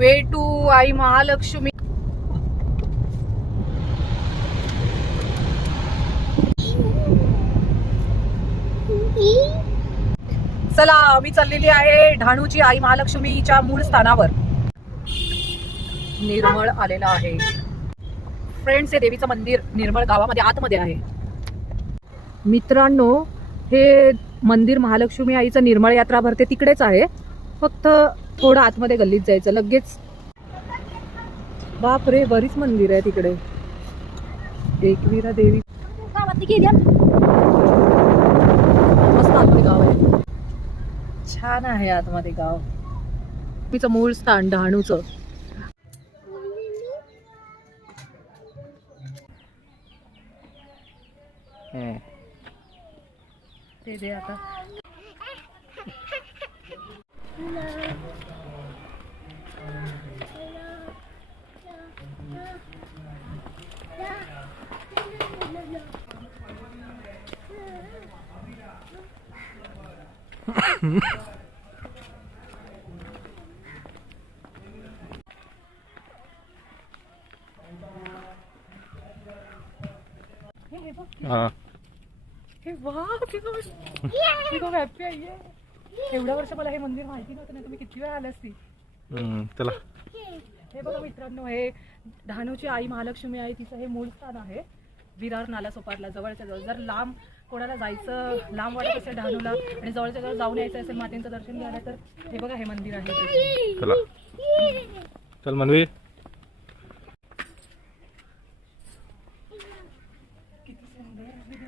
Way to आई महालक्ष्मी. चला मी चाललेली आहे डहाणूची आई महालक्ष्मीच्या मूळ स्थानावर. निर्मळ आलेला आहे फ्रेंड्स. हे देवीचं मंदिर निर्मळ गावामध्ये आतमध्ये आहे मित्रांनो. हे मंदिर महालक्ष्मी आईचं निर्मळ यात्रा भरते तिकडेच आहे. फक्त थोडं आतमध्ये गल्लीत जायचं लगेच. बाप रे, बरीच मंदिर आहे तिकडे. एकवीरा देवी मस्त आतमध्ये गाव आहे. छान आहे आतमध्ये गाव. तिचं मूळ स्थान डहाणूचं. ते दे आता. हॅपी आहे. एवढ्या वर्ष मला हे मंदिर माहिती नव्हतं, नाही तुम्ही किती वेळा आले असती. चला हे बघा मित्रांनो, हे डहाणूची आई महालक्ष्मी आहे. तिचं हे मूळ स्थान आहे विरार नाला सोपारला जवळच्या जवळ. जर लांब कोणाला जायचं, लांब वाटत असेल डहाणूला आणि जवळच्या जवळ जाऊन यायचं असेल मातेचं दर्शन घ्यायला, तर हे बघा हे मंदिर आहे. चला चल मनवी.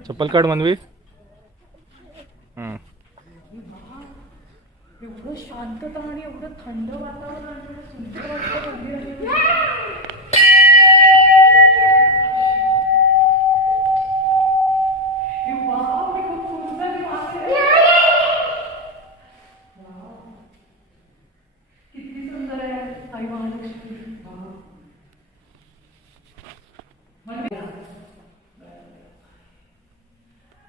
चप्पल काढ मनवी. एवढं शांतता आणि एवढं थंड वातावरण आणि सुंदर वाटतं मंदिर आहे. किती सुंदर आहे आई महालक्ष्मी.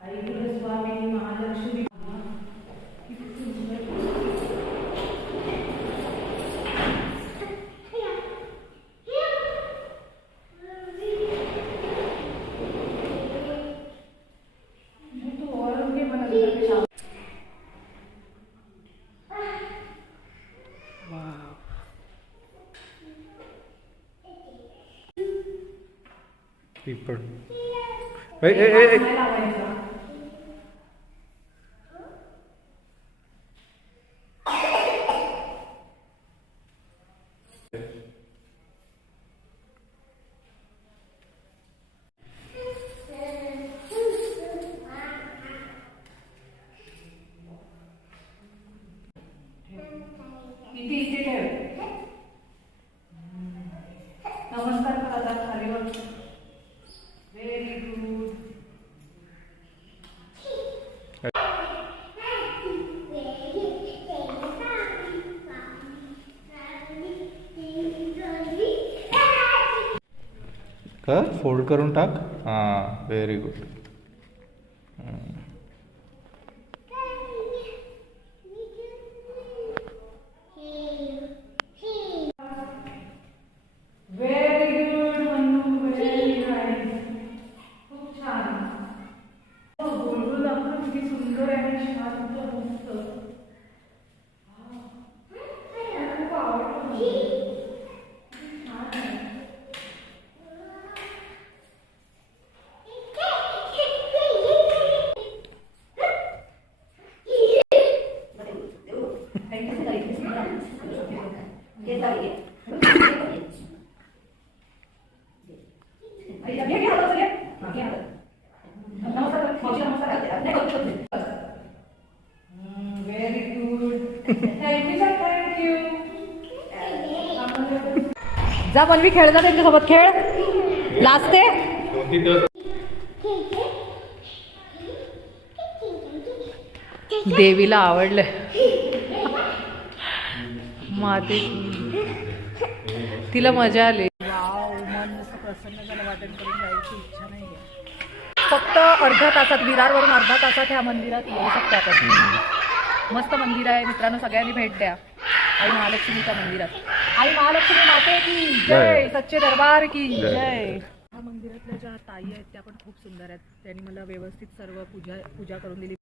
आई स्वामी महालक्ष्मी. पीपळ. ए ए ए इथे ठेव. नमस्कार करा खाली वर. Very good. कर, फोल्ड करून टाक. हां, very good. Very good Manu, very nice. खूप छान. बोलू लागलं किती सुंदर आहे, शांत मस्त. खूप आवडतं. Very good. थँक्यू. जा बनवी, खेळ जा त्यांच्यासोबत. खेळ लाजते. देवीला आवडलं माते. तिला मजा आली. मन असं प्रसन्न झालं. वाटण करून जायची इच्छा नाही. फक्त अर्ध्या तासात, विरारवरून अर्ध्या तासात ह्या मंदिरात येऊ शकता आपण. मस्त मंदिर आहे मित्रांनो, सगळ्यांनी भेट द्या. आई महालक्ष्मीच्या मंदिरात। आई महालक्ष्मी माते की जय, सच्चे दरबार की जय। या मंदिरातल्या ज्या ताई आहेत त्या पण खूप सुंदर आहेत, त्यांनी मला व्यवस्थित सर्व पूजा करून दिली।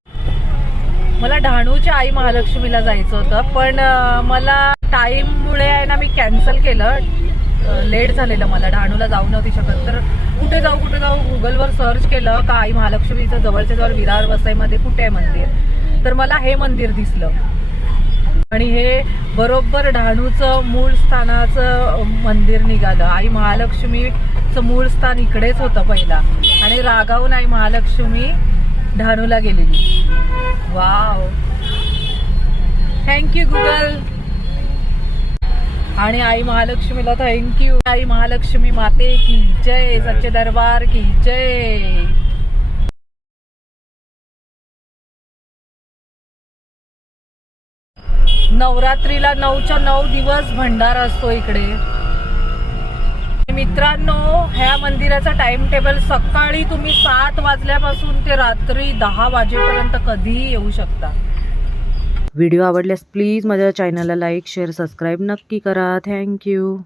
मला डहाणूच्या आई महालक्ष्मीला जायचं होतं, पण मला टाईममुळे आहे ना मी कॅन्सल केलं, लेट झालेलं, मला डहाणूला जाऊ नव्हती शकत। तर कुठे जाऊ गुगलवर सर्च केलं का आई महालक्ष्मीचं जवळच्या जवळ विरार वसईमध्ये कुठे आहे मंदिर, तर मला हे मंदिर दिसलं आणि हे बरोबर डहाणूचं मूळ स्थानाचं मंदिर निघालं। आई महालक्ष्मीचं मूळ स्थान इकडेच होतं पहिला आणि रागावून आई महालक्ष्मी डहाणूला गेलेली। Wow, thank you Google. आणि आई महालक्ष्मीला थँक्यू। आई महालक्ष्मी माते की जय, सच्चे दरबार की जय। नवरात्रीला 9च्या 9 दिवस भंडारा असतो इकडे। मित्रांनो, ह्या मंदिराचा टाइम टेबल सकाळी तुम्ही 7 वाजल्यापासून ते रात्री 10 वाजेपर्यंत कधीही येऊ शकता। व्हिडिओ आवडल्यास प्लीज माझ्या चॅनलला लाईक, शेअर, सबस्क्राईब नक्की करा। थँक्यू।